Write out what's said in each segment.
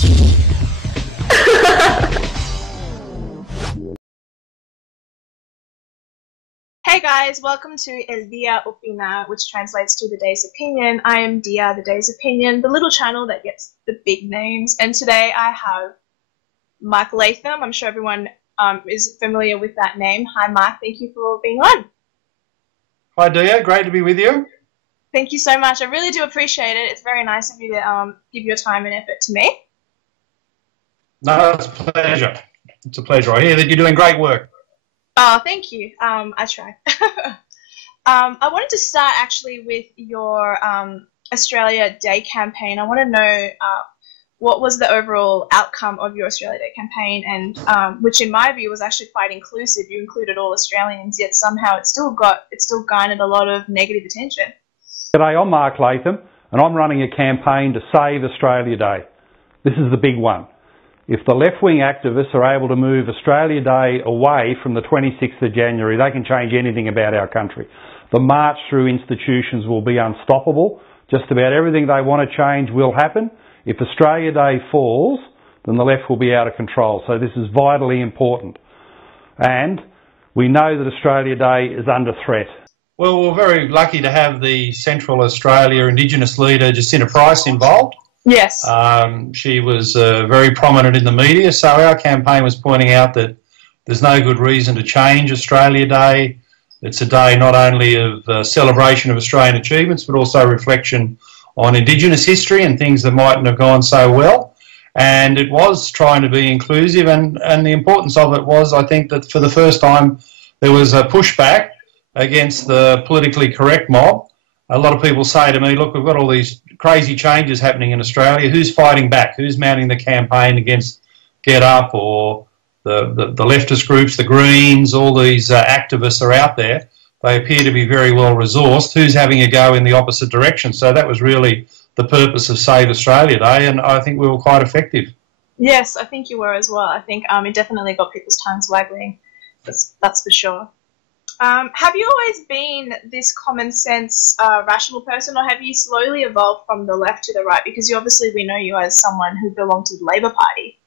Hey guys, welcome to El Dia Opina, which translates to The Day's Opinion. I am Dia, The Day's Opinion, the little channel that gets the big names. And today I have Mark Latham. I'm sure everyone is familiar with that name. Hi Mark, thank you for being on. Hi Dia, great to be with you. Thank you so much. I really do appreciate it. It's very nice of you to give your time and effort to me. No, it's a pleasure. It's a pleasure. I hear that you're doing great work. Oh, thank you. I try. I wanted to start actually with your Australia Day campaign. I want to know what was the overall outcome of your Australia Day campaign, and which in my view was actually quite inclusive. You included all Australians, yet somehow it still garnered a lot of negative attention. G'day, I'm Mark Latham, and I'm running a campaign to save Australia Day. This is the big one. If the left-wing activists are able to move Australia Day away from the 26th of January, they can change anything about our country. The march through institutions will be unstoppable. Just about everything they want to change will happen. If Australia Day falls, then the left will be out of control. So this is vitally important. And we know that Australia Day is under threat. Well, we're very lucky to have the Central Australia Indigenous leader, Jacinta Price, involved. Yes. She was very prominent in the media, so our campaign was pointing out that there's no good reason to change Australia Day. It's a day not only of celebration of Australian achievements, but also reflection on Indigenous history and things that mightn't have gone so well. And it was trying to be inclusive, and the importance of it was, I think, that for the first time there was a pushback against the politically correct mob. A lot of people say to me, look, we've got all these crazy changes happening in Australia. Who's fighting back? Who's mounting the campaign against Get Up or the leftist groups, the Greens? All these activists are out there. They appear to be very well resourced. Who's having a go in the opposite direction? So that was really the purpose of Save Australia Day, and I think we were quite effective. Yes, I think you were as well. I think it definitely got people's tongues waggling. That's for sure. Have you always been this common sense, rational person, or have you slowly evolved from the left to the right? Because we know you as someone who belonged to the Labor Party.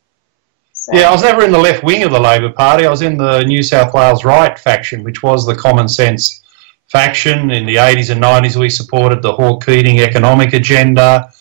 So. Yeah, I was never in the left wing of the Labor Party. I was in the New South Wales Right faction, which was the common sense faction. In the 80s and 90s, we supported the Hawke-Keating economic agenda.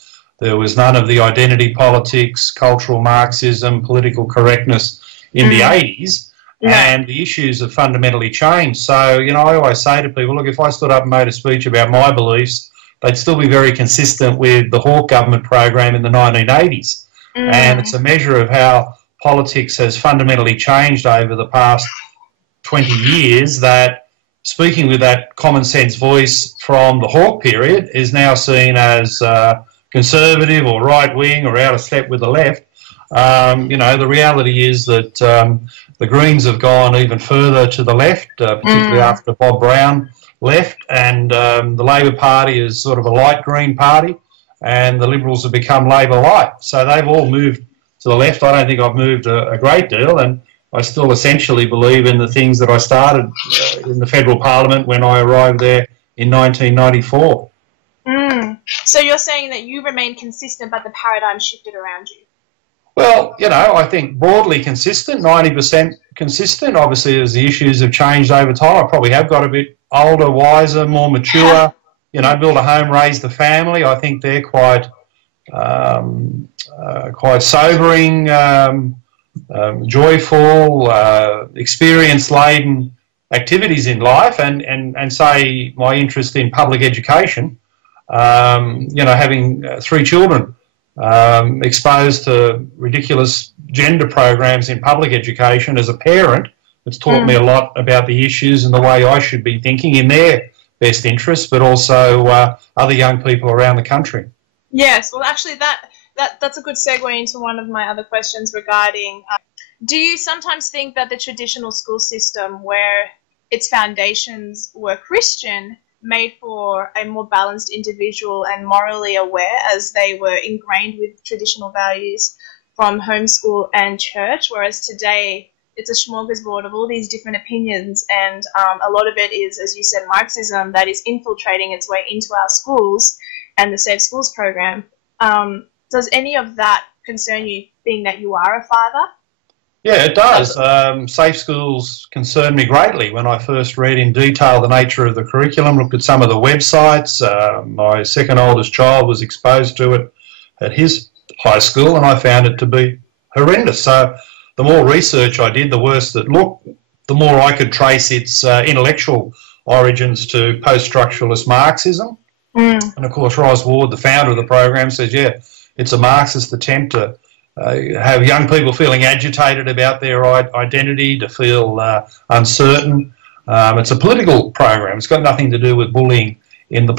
There was none of the identity politics, cultural Marxism, political correctness in the 80s. And the issues have fundamentally changed. So, I always say to people, look, if I stood up and made a speech about my beliefs, they'd still be very consistent with the Hawke government program in the 1980s. And it's a measure of how politics has fundamentally changed over the past 20 years that speaking with that common sense voice from the Hawke period is now seen as conservative or right wing or out of step with the left. The reality is that the Greens have gone even further to the left, particularly after Bob Brown left, and the Labor Party is sort of a light green party, and the Liberals have become Labor light. So they've all moved to the left. I don't think I've moved a great deal, and I still essentially believe in the things that I started in the federal parliament when I arrived there in 1994. So you're saying that you remain consistent, but the paradigm shifted around you? Well, I think broadly consistent, 90% consistent. Obviously, as the issues have changed over time, I probably have got a bit older, wiser, more mature, build a home, raise the family. I think they're quite sobering, joyful, experience-laden activities in life, and say my interest in public education, having 3 children, exposed to ridiculous gender programs in public education as a parent. It's taught me a lot about the issues and the way I should be thinking in their best interests, but also other young people around the country. Yes, well, actually, that's a good segue into one of my other questions regarding, do you sometimes think that the traditional school system, where its foundations were Christian, made for a more balanced individual and morally aware, as they were ingrained with traditional values from homeschool and church, whereas today it's a smorgasbord of all these different opinions, and a lot of it is, as you said, Marxism that is infiltrating its way into our schools and the Safe Schools program. Does any of that concern you, being that you are a father? Yeah, it does. Safe schools concerned me greatly when I first read in detail the nature of the curriculum, looked at some of the websites. My second oldest child was exposed to it at his high school, and I found it to be horrendous. So the more research I did, the worse it looked, the more I could trace its intellectual origins to post-structuralist Marxism. And of course, Ros Ward, the founder of the program, says, yeah, it's a Marxist attempt to have young people feeling agitated about their identity, to feel uncertain. It's a political program. It's got nothing to do with bullying in the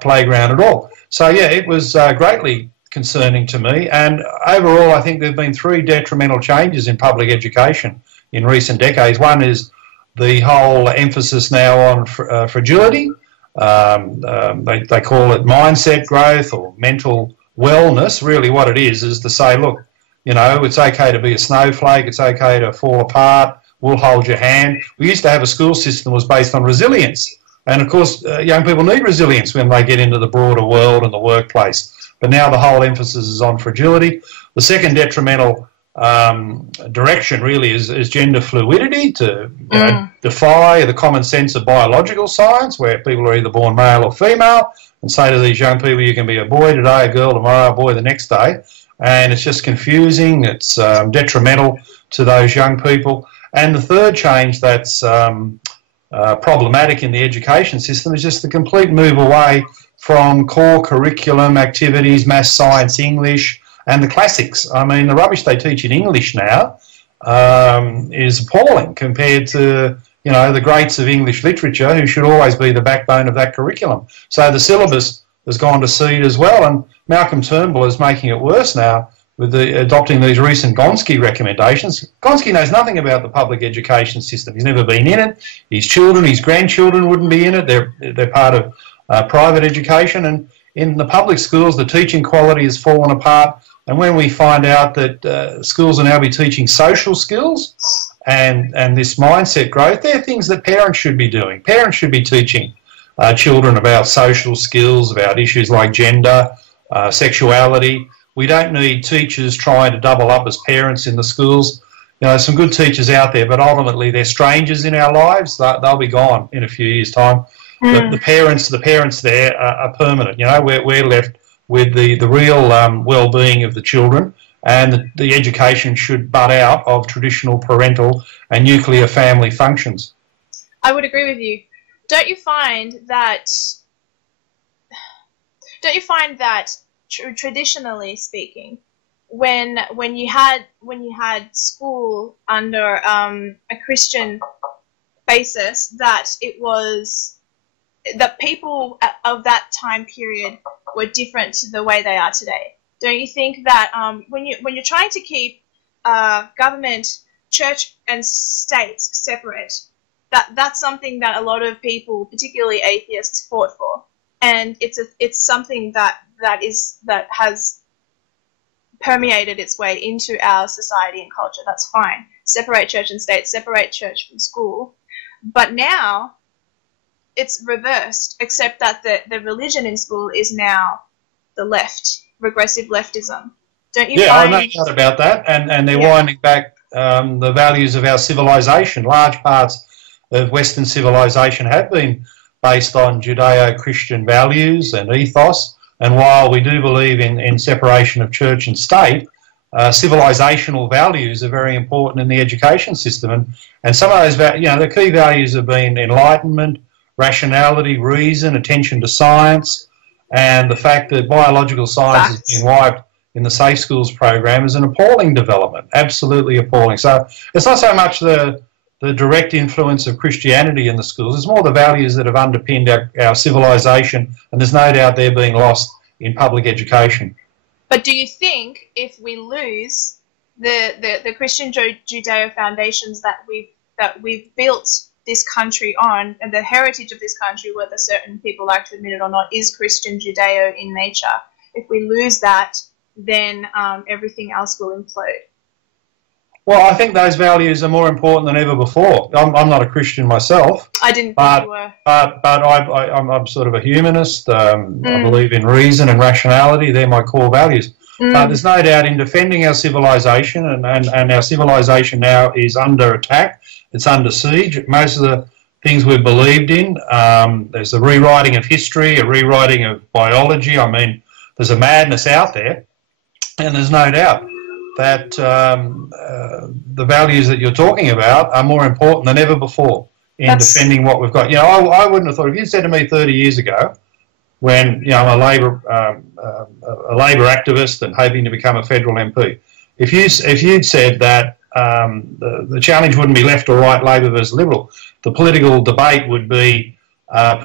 playground at all. So, yeah, it was greatly concerning to me. And overall, I think there have been 3 detrimental changes in public education in recent decades. One is the whole emphasis now on fragility. They call it mindset growth or mental wellness. Really what it is to say, look, you know, it's okay to be a snowflake, it's okay to fall apart, we'll hold your hand. We used to have a school system that was based on resilience. And of course, young people need resilience when they get into the broader world and the workplace. But now the whole emphasis is on fragility. The second detrimental direction really is gender fluidity, to defy the common sense of biological science, where people are either born male or female, and say to these young people, you can be a boy today, a girl tomorrow, a boy the next day. And it's just confusing, it's detrimental to those young people. And the third change that's problematic in the education system is just the complete move away from core curriculum activities, maths, science, English, and the classics. I mean, the rubbish they teach in English now is appalling compared to, you know, the greats of English literature, who should always be the backbone of that curriculum. So the syllabus has gone to seed as well, and Malcolm Turnbull is making it worse now with adopting these recent Gonski recommendations. Gonski knows nothing about the public education system. He's never been in it. His children, his grandchildren wouldn't be in it. They're part of private education, and in the public schools the teaching quality has fallen apart. And when we find out that schools will now be teaching social skills and this mindset growth, they're things that parents should be doing. Parents should be teaching children about social skills, about issues like gender, sexuality. We don't need teachers trying to double up as parents in the schools. You know, some good teachers out there, but ultimately they're strangers in our lives. They'll be gone in a few years' time. The parents there are permanent. You know, we're left with the real well-being of the children, and the education should butt out of traditional parental and nuclear family functions. I would agree with you. Don't you find that traditionally speaking, when you had school under a Christian basis, that it was that people of that time period were different to the way they are today? Don't you think that when you're trying to keep government, church, and state separate, that's something that a lot of people, particularly atheists, fought for, and it's something that has permeated its way into our society and culture. That's fine. Separate church and state, separate church from school. But now it's reversed, except that the religion in school is now the left, regressive leftism. Don't you find? Yeah, I know about that, and they're winding back the values of our civilization. Large parts of Western civilization have been based on Judeo-Christian values and ethos, and while we do believe in separation of church and state, civilizational values are very important in the education system, and some of those, the key values have been enlightenment, rationality, reason, attention to science, and the fact that biological science is being wiped in the Safe Schools program is an appalling development, absolutely appalling. So it's not so much the direct influence of Christianity in the schools, it's more the values that have underpinned our civilization, and there's no doubt they're being lost in public education. But do you think if we lose the Christian Judeo foundations that we've built this country on, and the heritage of this country, whether certain people like to admit it or not, is Christian Judeo in nature, if we lose that, then everything else will implode? Well, I think those values are more important than ever before. I'm not a Christian myself. I didn't think you were. But I'm sort of a humanist. I believe in reason and rationality. They're my core values. But there's no doubt in defending our civilisation, and our civilisation now is under attack. It's under siege. Most of the things we've believed in, there's a rewriting of history, a rewriting of biology. I mean, there's a madness out there, and there's no doubt that the values that you're talking about are more important than ever before in defending what we've got. You know, I wouldn't have thought, if you said to me 30 years ago, when, you know, I'm a Labor activist and hoping to become a federal MP, if you'd said that the challenge wouldn't be left or right, Labor versus Liberal, the political debate would be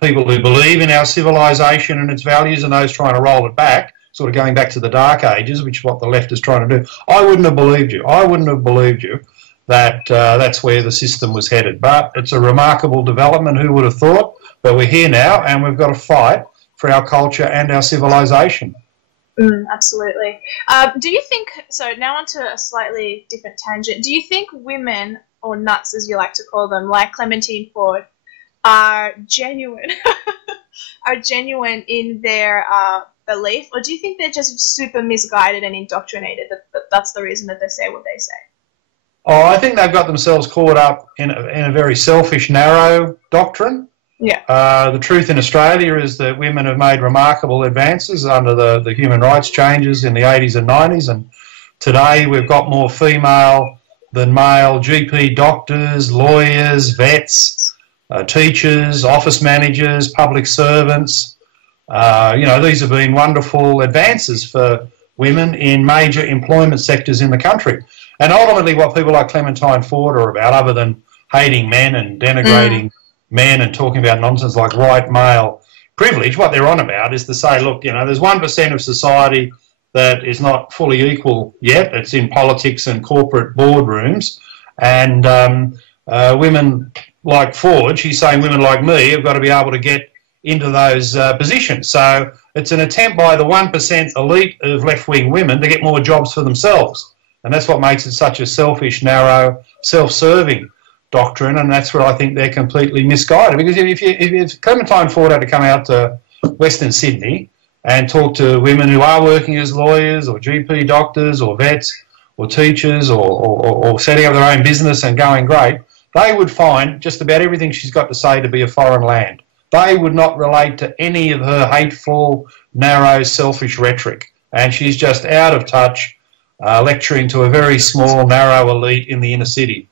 people who believe in our civilisation and its values and those trying to roll it back, sort of going back to the dark ages, which is what the left is trying to do. I wouldn't have believed you. I wouldn't have believed you that that's where the system was headed. But it's a remarkable development. Who would have thought? But we're here now, and we've got to fight for our culture and our civilisation. Absolutely. Do you think, so now onto a slightly different tangent, do you think women, or nuts as you like to call them, like Clementine Ford, are genuine, are genuine in their belief, or do you think they're just super misguided and indoctrinated, that that's the reason that they say what they say? Oh, I think they've got themselves caught up in a very selfish, narrow doctrine. Yeah. The truth in Australia is that women have made remarkable advances under the human rights changes in the 80s and 90s, and today we've got more female than male GP doctors, lawyers, vets, teachers, office managers, public servants. You know, these have been wonderful advances for women in major employment sectors in the country. And ultimately what people like Clementine Ford are about, other than hating men and denigrating men and talking about nonsense like white male privilege, what they're on about is to say, look, you know, there's 1% of society that is not fully equal yet. It's in politics and corporate boardrooms. And women like Ford, she's saying women like me have got to be able to get into those positions. So it's an attempt by the 1% elite of left-wing women to get more jobs for themselves. And that's what makes it such a selfish, narrow, self-serving doctrine, and that's where I think they're completely misguided. Because if Clementine Ford had to come out to Western Sydney and talk to women who are working as lawyers or GP doctors or vets or teachers or setting up their own business and going great, they would find just about everything she's got to say to be a foreign land. They would not relate to any of her hateful, narrow, selfish rhetoric. And she's just out of touch, lecturing to a very small, narrow elite in the inner city.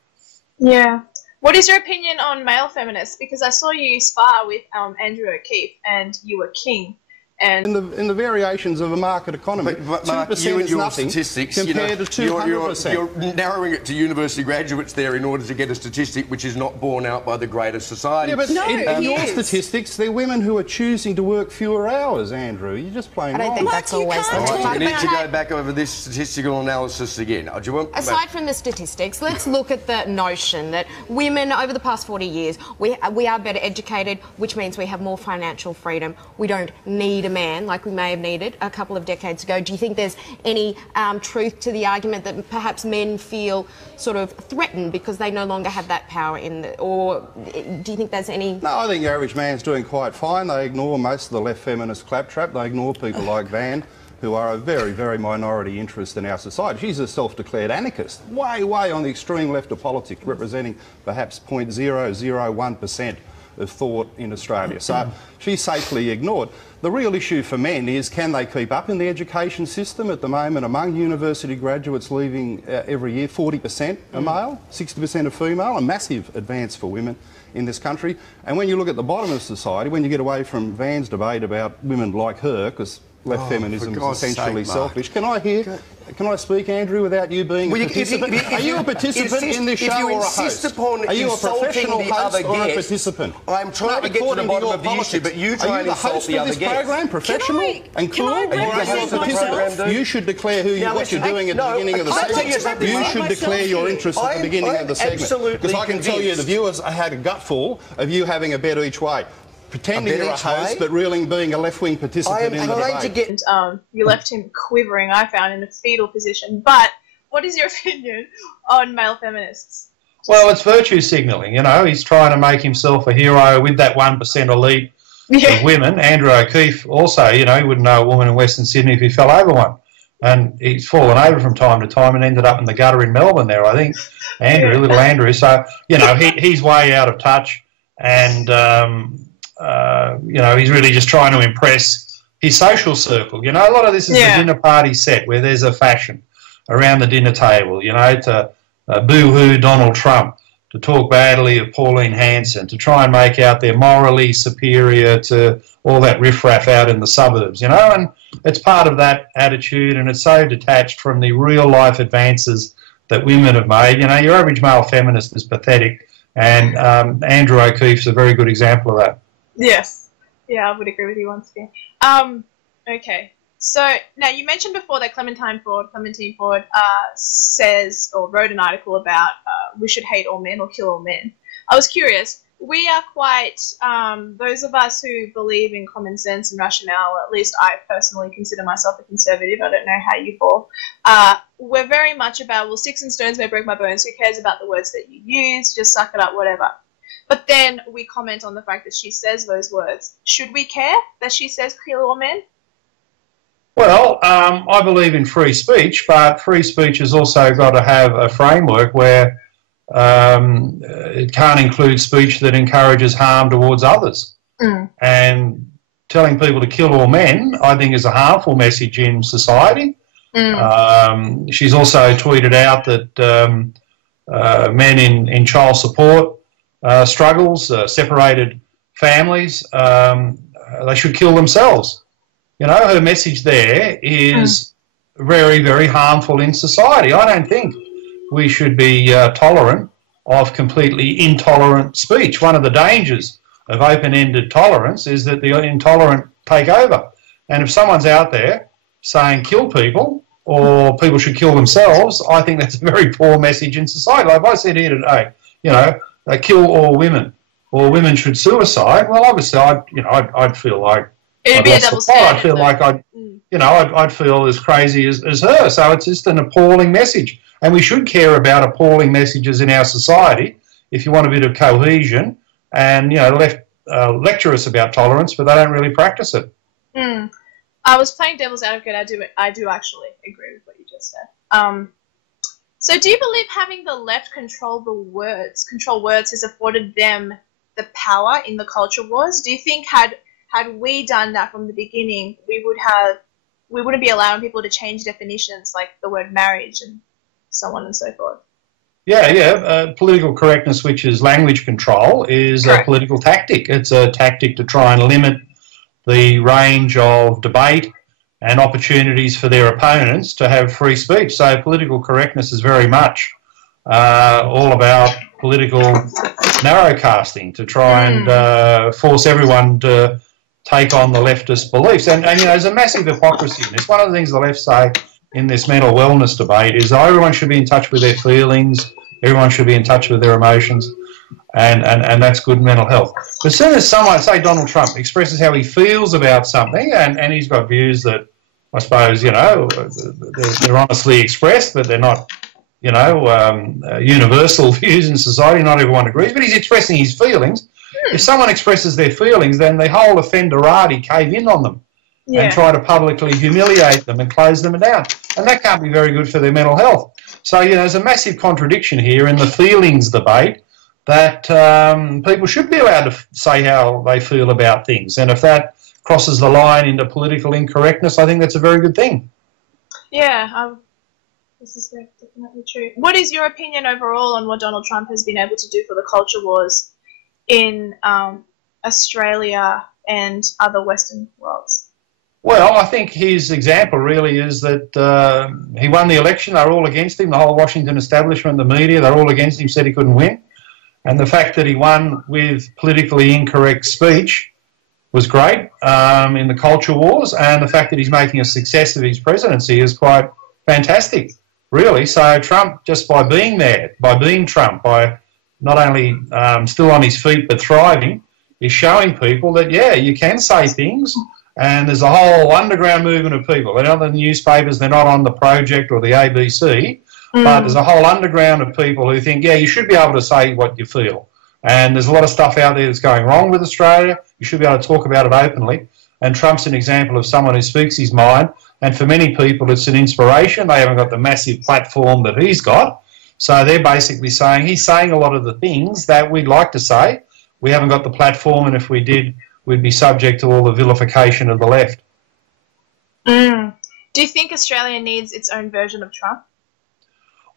Yeah. What is your opinion on male feminists? Because I saw you spar with Andrew O'Keefe, and you were king. And in the variations of a market economy, but Mark, you and your statistics, compared to 200%. You're narrowing it to university graduates there in order to get a statistic which is not borne out by the greater society. Yeah, but in your statistics, they're women who are choosing to work fewer hours, Andrew. You're just playing wrong. I don't think that's always the case. We need to go back over this statistical analysis again. Aside from the statistics, let's look at the notion that women, over the past 40 years, we are better educated, which means we have more financial freedom. We don't need a man like we may have needed a couple of decades ago. Do you think there's any truth to the argument that perhaps men feel sort of threatened because they no longer have that power or do you think there's any... No, I think the average man's doing quite fine. They ignore most of the left feminist claptrap. They ignore people like Van, who are a very, very minority interest in our society. She's a self-declared anarchist, way, way on the extreme left of politics, representing perhaps 0.001% of thought in Australia. So she's safely ignored. The real issue for men is, can they keep up in the education system? At the moment, among university graduates leaving every year, 40% are male, 60% are female, a massive advance for women in this country. And when you look at the bottom of society, when you get away from Van's debate about women like her, because left feminism is essentially selfish. Can I speak, Andrew, without you being a participant? Are you a participant in this show or a host? Are you a professional host or a participant? I'm trying to get to the bottom of the issue, but you try and insult the other guest. Are you the host of this program, professional and cool? Or are you a participant? You should declare what you're doing at the beginning of the segment. You should declare your interest at the beginning of the segment. Because I can tell you the viewers had a gutful of you having a bet each way. Pretending you're a host, but really being a left-wing participant in the debate. You left him quivering, I found, in a fetal position. But what is your opinion on male feminists? Well, it's virtue signalling, you know. He's trying to make himself a hero with that 1% elite of women. Andrew O'Keefe also, you know, he wouldn't know a woman in Western Sydney if he fell over one. And he's fallen over from time to time and ended up in the gutter in Melbourne there, I think, Andrew, little Andrew. So, you know, he's way out of touch, and, you know, he's really just trying to impress his social circle. You know, a lot of this is the dinner party set where there's a fashion around the dinner table, you know, to boo-hoo Donald Trump, to talk badly of Pauline Hanson, to try and make out they're morally superior to all that riffraff out in the suburbs, you know, and it's part of that attitude, and it's so detached from the real-life advances that women have made. You know, your average male feminist is pathetic, and Andrew O'Keefe's a very good example of that. Yes. Yeah, I would agree with you once again. Okay. So, now you mentioned before that Clementine Ford says, or wrote an article about we should hate all men or kill all men. I was curious. We are quite, those of us who believe in common sense and rationale, at least I personally consider myself a conservative, I don't know how you fall, we're very much about, well, sticks and stones may break my bones, who cares about the words that you use, just suck it up, whatever. But then we comment on the fact that she says those words. Should we care that she says kill all men? Well, I believe in free speech, but free speech has also got to have a framework where it can't include speech that encourages harm towards others. And telling people to kill all men, I think, is a harmful message in society. She's also tweeted out that men in child support struggles, separated families, they should kill themselves. You know, her message there is very, very harmful in society. I don't think we should be tolerant of completely intolerant speech. One of the dangers of open-ended tolerance is that the intolerant take over. And if someone's out there saying kill people or people should kill themselves, I think that's a very poor message in society. Like if I said here today, you know, kill all women or women should suicide, well, obviously I'd feel like it'd be a double standard. I'd feel like I'd feel as crazy as her. So it's just an appalling message. And we should care about appalling messages in our society if you want a bit of cohesion. And, you know, the left lecture us about tolerance, but they don't really practice it. I was playing devil's advocate. I do actually agree with what you just said. So do you believe having the left control words has afforded them the power in the culture wars? Do you think had we done that from the beginning, we wouldn't be allowing people to change definitions like the word marriage and so on and so forth? Yeah. Political correctness, which is language control, is a political tactic. It's a tactic to try and limit the range of debate and opportunities for their opponents to have free speech. So political correctness is very much all about political narrowcasting to try and force everyone to take on the leftist beliefs. And you know, there's a massive hypocrisy in this. One of the things the left say in this mental wellness debate is that everyone should be in touch with their feelings, everyone should be in touch with their emotions, and that's good mental health. But as soon as someone, say Donald Trump, expresses how he feels about something, and he's got views that I suppose, you know, they're honestly expressed, but they're not, you know, universal views in society, not everyone agrees, but he's expressing his feelings. If someone expresses their feelings, then the whole offenderati cave in on them and try to publicly humiliate them and close them down. And that can't be very good for their mental health. So, you know, there's a massive contradiction here in the feelings debate that people should be allowed to say how they feel about things. And if that crosses the line into political incorrectness, I think that's a very good thing. Yeah, this is definitely true. What is your opinion overall on what Donald Trump has been able to do for the culture wars in Australia and other Western worlds? Well, I think his example really is that he won the election. They were all against him, the whole Washington establishment, the media, they were all against him, said he couldn't win. And the fact that he won with politically incorrect speech was great in the culture wars, and the fact that he's making a success of his presidency is quite fantastic, really. So Trump, just by being there, by being Trump, by not only still on his feet but thriving, is showing people that, yeah, you can say things. And there's a whole underground movement of people. They're not in the newspapers, they're not on the Project or the ABC, but there's a whole underground of people who think, yeah, you should be able to say what you feel. And there's a lot of stuff out there that's going wrong with Australia. You should be able to talk about it openly. And Trump's an example of someone who speaks his mind, And for many people, it's an inspiration. They haven't got the massive platform that he's got. So they're basically saying, he's saying a lot of the things that we'd like to say. We haven't got the platform, and if we did, we'd be subject to all the vilification of the left. Do you think Australia needs its own version of Trump?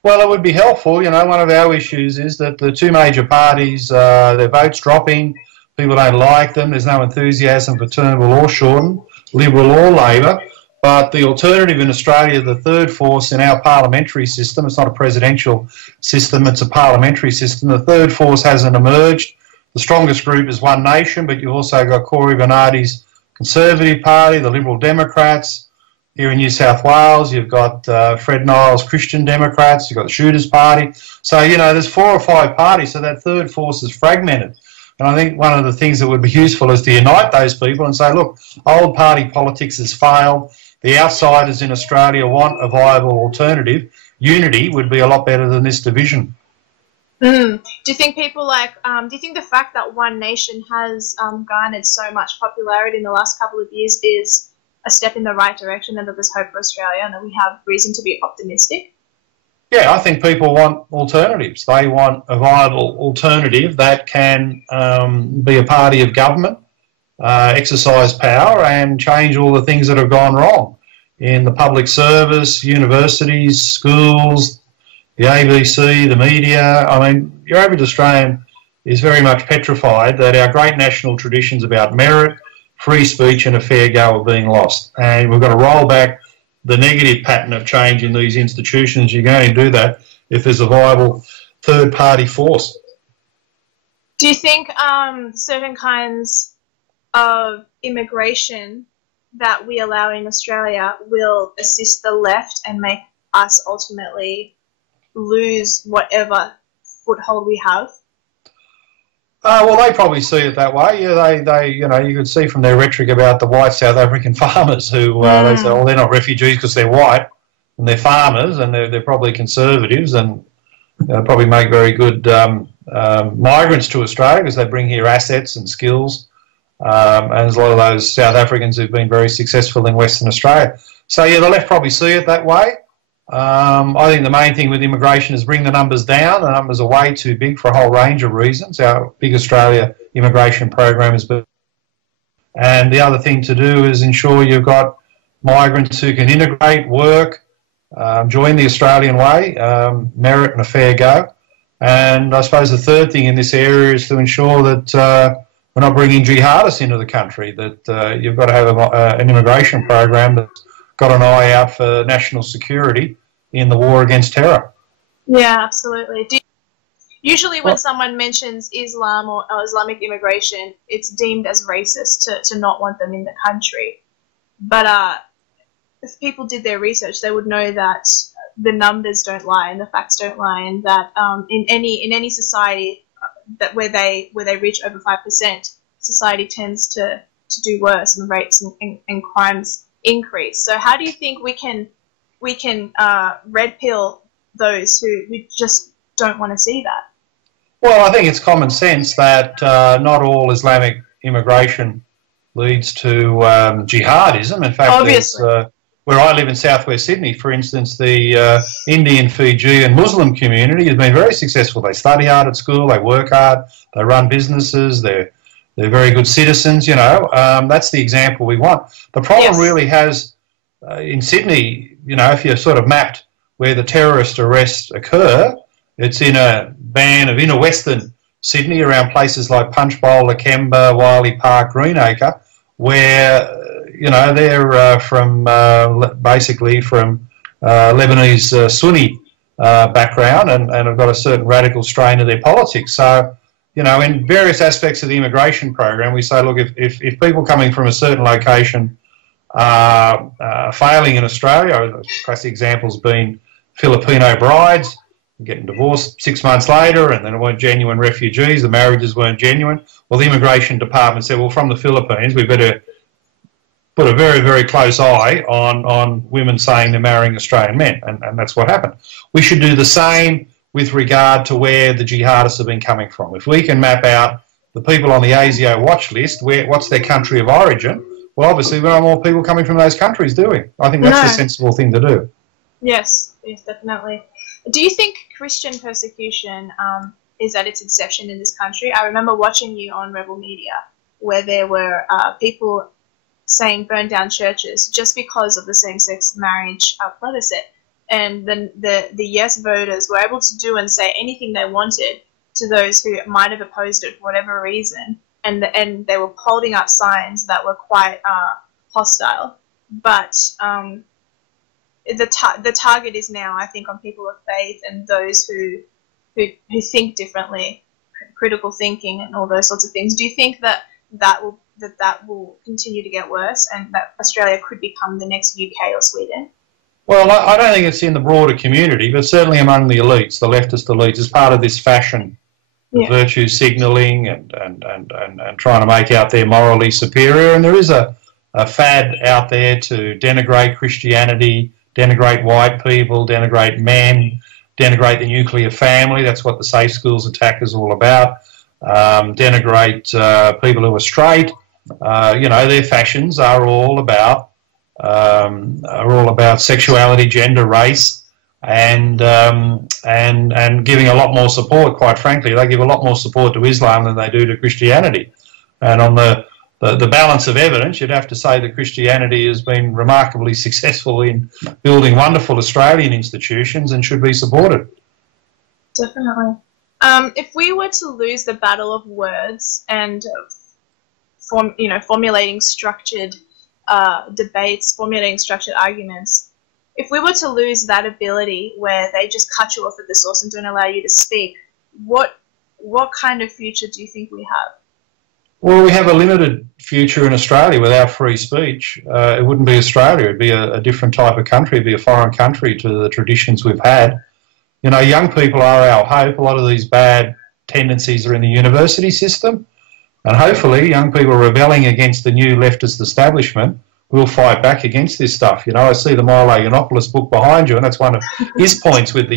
Well, it would be helpful. You know, one of our issues is that the two major parties, their votes dropping, people don't like them, there's no enthusiasm for Turnbull or Shorten, Liberal or Labor. But the alternative in Australia, the third force in our parliamentary system, it's not a presidential system, it's a parliamentary system. The third force hasn't emerged. The strongest group is One Nation, but you've also got Corey Bernardi's Conservative Party, the Liberal Democrats. Here in New South Wales, you've got Fred Niles' Christian Democrats, you've got the Shooters Party. So, you know, there's 4 or 5 parties, so that third force is fragmented. And I think one of the things that would be useful is to unite those people and say, look, old party politics has failed. The outsiders in Australia want a viable alternative. Unity would be a lot better than this division. Do you think people like, do you think the fact that One Nation has garnered so much popularity in the last couple of years is a step in the right direction, and that there's hope for Australia and that we have reason to be optimistic? Yeah, I think people want alternatives. They want a viable alternative that can be a party of government, exercise power and change all the things that have gone wrong in the public service, universities, schools, the ABC, the media. I mean, your average Australian is very much petrified that our great national traditions about merit, free speech and a fair go are being lost. And we've got to roll back the negative pattern of change in these institutions. You can only do that if there's a viable third-party force. Do you think certain kinds of immigration that we allow in Australia will assist the left and make us ultimately lose whatever foothold we have? Well, they probably see it that way. Yeah, they, you know, you could see from their rhetoric about the white South African farmers who they say, well, they're not refugees because they're white, and they're farmers, and they're probably conservatives, and probably make very good migrants to Australia because they bring here assets and skills. And there's a lot of those South Africans who've been very successful in Western Australia. So, yeah, the left probably see it that way. I think the main thing with immigration is bring the numbers down. The numbers are way too big for a whole range of reasons. Our Big Australia immigration program has been... And the other thing to do is ensure you've got migrants who can integrate, work, join the Australian way, merit and a fair go. And I suppose the third thing in this area is to ensure that we're not bringing jihadists into the country, that you've got to have an immigration program that's got an eye out for national security in the war against terror. Yeah, absolutely. Usually when someone mentions Islam or Islamic immigration, it's deemed as racist to not want them in the country. But if people did their research, they would know that the numbers don't lie and the facts don't lie, and that in any society that where they reach over 5%, society tends to do worse, and rapes and crimes increase. So how do you think we can red pill those who just don't want to see that? Well, I think it's common sense that not all Islamic immigration leads to jihadism. In fact, where I live in southwest Sydney, for instance, the Indian, Fijian Muslim community has been very successful. They study hard at school, they work hard, they run businesses, they're very good citizens, you know. That's the example we want. The problem really has, in Sydney, you know, if you sort of mapped where the terrorist arrests occur, it's in a band of inner western Sydney around places like Punchbowl, Lakemba, Wiley Park, Greenacre, where, you know, they're from basically from Lebanese Sunni background and have got a certain radical strain of their politics. So, you know, in various aspects of the immigration program, we say, look, if people coming from a certain location are failing in Australia, classic examples being Filipino brides getting divorced 6 months later and then it weren't genuine refugees, the marriages weren't genuine. Well, the immigration department said, well, from the Philippines, we better put a very, very close eye on women saying they're marrying Australian men, and that's what happened. We should do the same with regard to where the jihadists have been coming from. If we can map out the people on the ASIO watch list, what's their country of origin, well, obviously we don't want people coming from those countries, do we? I think that's the sensible thing to do. Yes, yes, definitely. Do you think Christian persecution is at its inception in this country? I remember watching you on Rebel Media, where there were people saying burn down churches just because of the same-sex marriage plebiscite. And then the yes voters were able to do and say anything they wanted to those who might have opposed it for whatever reason. And they were holding up signs that were quite hostile. But the target is now, I think, on people of faith and those who think differently, critical thinking and all those sorts of things. Do you think that will continue to get worse and that Australia could become the next UK or Sweden? Well, I don't think it's in the broader community, but certainly among the elites, the leftist elites, as part of this fashion, virtue signalling and trying to make out they're morally superior. And there is a fad out there to denigrate Christianity, denigrate white people, denigrate men, denigrate the nuclear family. That's what the Safe Schools attack is all about. Denigrate people who are straight. You know, their fashions are all about sexuality, gender, race, and giving a lot more support. Quite frankly, they give a lot more support to Islam than they do to Christianity. And on the balance of evidence, you'd have to say that Christianity has been remarkably successful in building wonderful Australian institutions and should be supported. Definitely. If we were to lose the battle of words and formulating structured debates, formulating structured arguments, if we were to lose that ability where they just cut you off at the source and don't allow you to speak, what kind of future do you think we have? Well, we have a limited future in Australia without free speech. It wouldn't be Australia. It'd be a different type of country. It'd be a foreign country to the traditions we've had. You know, young people are our hope. A lot of these bad tendencies are in the university system. And hopefully young people rebelling against the new leftist establishment will fight back against this stuff. You know, I see the Milo Yiannopoulos book behind you, and that's one of his points with the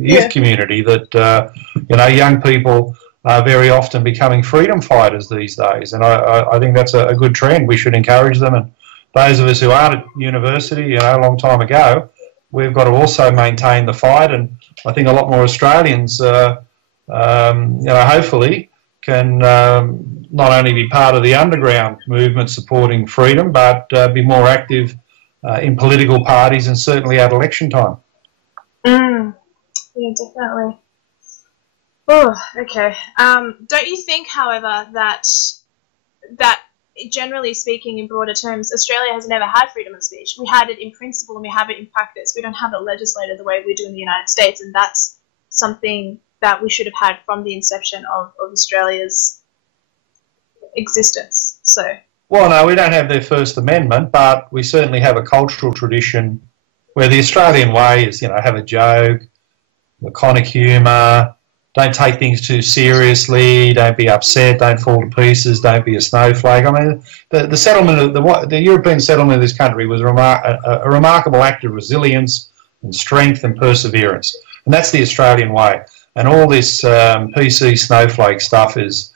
youth community, that, you know, young people are very often becoming freedom fighters these days. And I think that's a good trend. We should encourage them. And those of us who aren't at university, you know, a long time ago, we've got to also maintain the fight. And I think a lot more Australians, you know, hopefully can not only be part of the underground movement supporting freedom, but be more active in political parties and certainly at election time. Yeah, definitely. Oh, okay. Don't you think, however, that generally speaking, in broader terms, Australia has never had freedom of speech? We had it in principle and we have it in practice. We don't have it legislated the way we do in the United States, and that's something that we should have had from the inception of Australia's existence. So, well, no, we don't have their First Amendment, but we certainly have a cultural tradition where the Australian way is, you know, have a joke, laconic humour, don't take things too seriously, don't be upset, don't fall to pieces, don't be a snowflake. I mean, the settlement of the European settlement of this country was a remarkable act of resilience and strength and perseverance, and that's the Australian way. And all this PC snowflake stuff is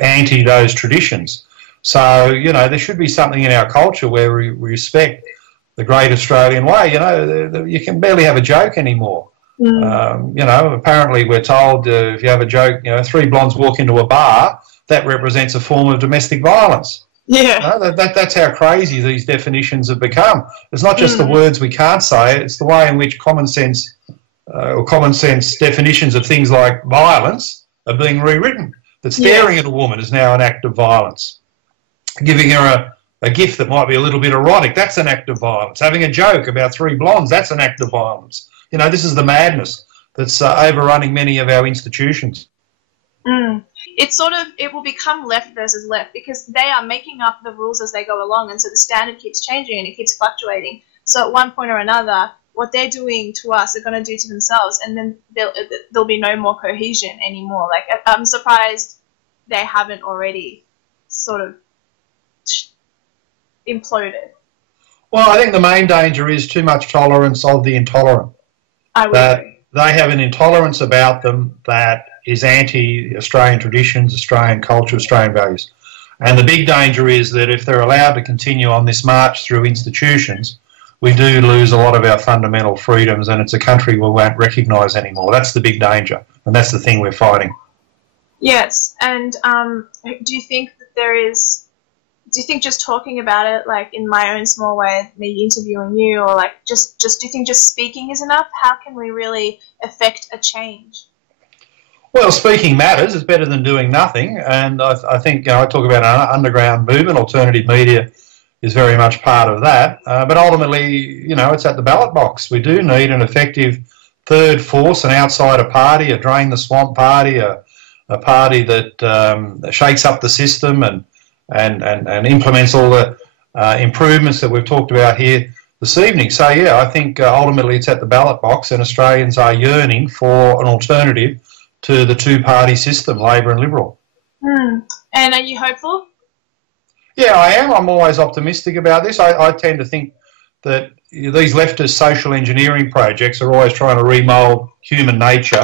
anti those traditions. So, you know, there should be something in our culture where we respect the great Australian way. You know, you can barely have a joke anymore. You know, apparently we're told if you have a joke, you know, three blondes walk into a bar, that represents a form of domestic violence. Yeah. You know, that's how crazy these definitions have become. It's not just the words we can't say, it's the way in which common sense definitions of things like violence are being rewritten. That staring at a woman is now an act of violence. Giving her a gift that might be a little bit erotic, that's an act of violence. Having a joke about three blondes, that's an act of violence. You know, this is the madness that's overrunning many of our institutions. It will become left versus left because they are making up the rules as they go along, and so the standard keeps changing and it keeps fluctuating. So at one point or another, what they're doing to us, they're going to do to themselves, and then there'll be no more cohesion anymore. Like, I'm surprised they haven't already sort of imploded. Well, I think the main danger is too much tolerance of the intolerant. They have an intolerance about them that is anti-Australian traditions, Australian culture, Australian values. And the big danger is that if they're allowed to continue on this march through institutions, we do lose a lot of our fundamental freedoms, and it's a country we won't recognise anymore. That's the big danger, and that's the thing we're fighting. Yes, and do you think that do you think just talking about it, like in my own small way, me interviewing you, or like just do you think just speaking is enough? How can we really affect a change? Well, speaking matters. It's better than doing nothing, and I think I talk about an underground movement. Alternative media is very much part of that, but ultimately, it's at the ballot box. We do need an effective third force, an outsider party, a drain the swamp party, a party that shakes up the system and implements all the improvements that we've talked about here this evening. So yeah, I think ultimately it's at the ballot box, and Australians are yearning for an alternative to the two-party system, Labor and Liberal. And are you hopeful? Yeah, I am. I'm always optimistic about this. I tend to think that these leftist social engineering projects are always trying to remould human nature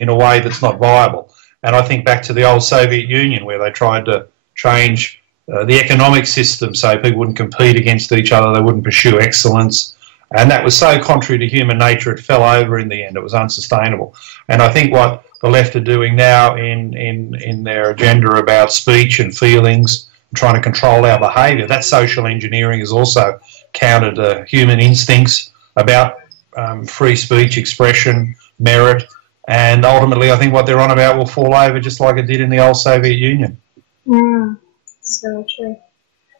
in a way that's not viable. And I think back to the old Soviet Union, where they tried to change the economic system so people wouldn't compete against each other, they wouldn't pursue excellence. And that was so contrary to human nature, it fell over in the end. It was unsustainable. And I think what the left are doing now in their agenda about speech and feelings, trying to control our behaviour, that social engineering is also counter to human instincts about free speech, expression, merit, and ultimately I think what they're on about will fall over just like it did in the old Soviet Union. So true.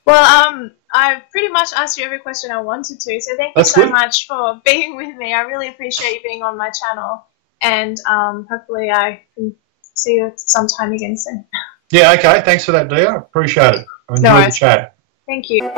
Well, I've pretty much asked you every question I wanted to, so thank you so much for being with me. I really appreciate you being on my channel, and hopefully I can see you sometime again soon. Yeah, okay. Thanks for that, Dia. Appreciate it. I enjoyed the chat. Thank you.